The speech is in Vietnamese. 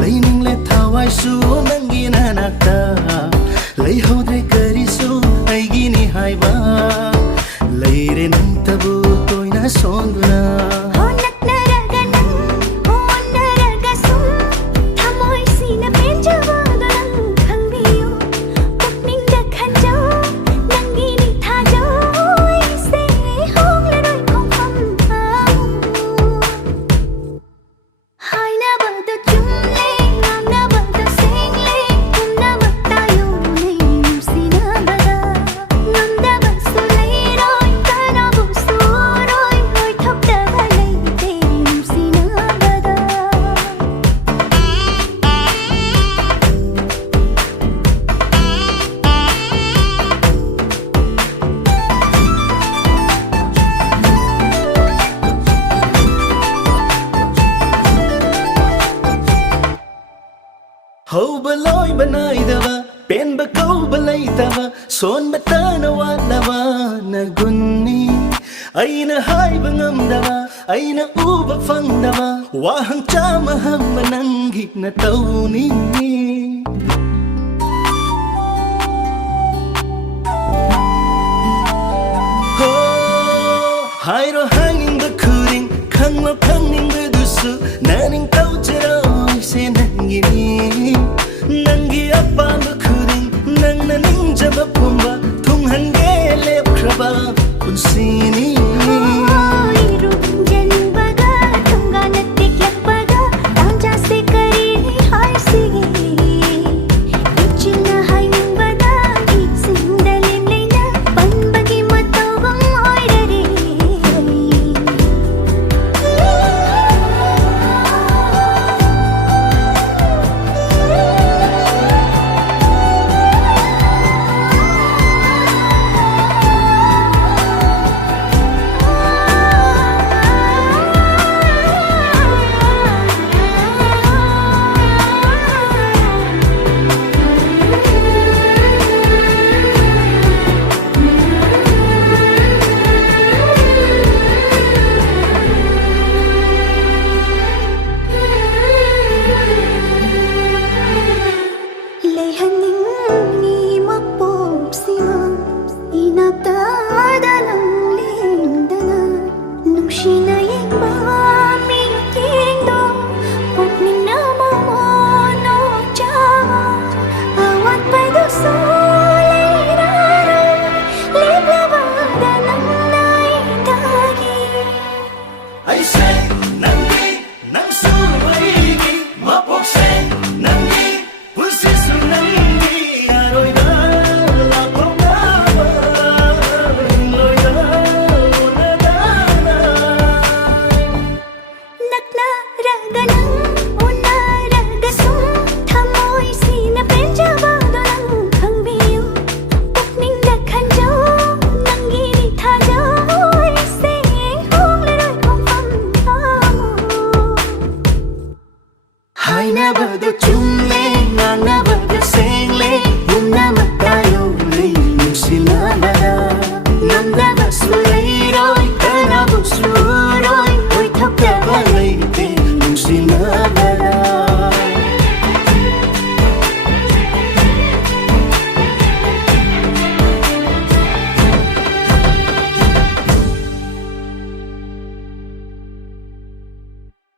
Lainingle thawaisu nangi nanakta Laihodre karisu aigini haiba Laire nantabu toina sonduna Hầu bà lối bà nơi dava Pen bà câu bà lấy tava Son bà ta na wat dava Na gunni Ay na hai bà ngâm dava Ay na u bà phang dava Wahang cha maham mananggi na tau ni Hai ro hanging bà kuring Khang lo khang ning bà dusu Naning tau charao se nangi ni Nangi apa makuding nang naningjaba pumba thung hange lep kraba unsini Hai na bờ do chung lên ngang na bờ do se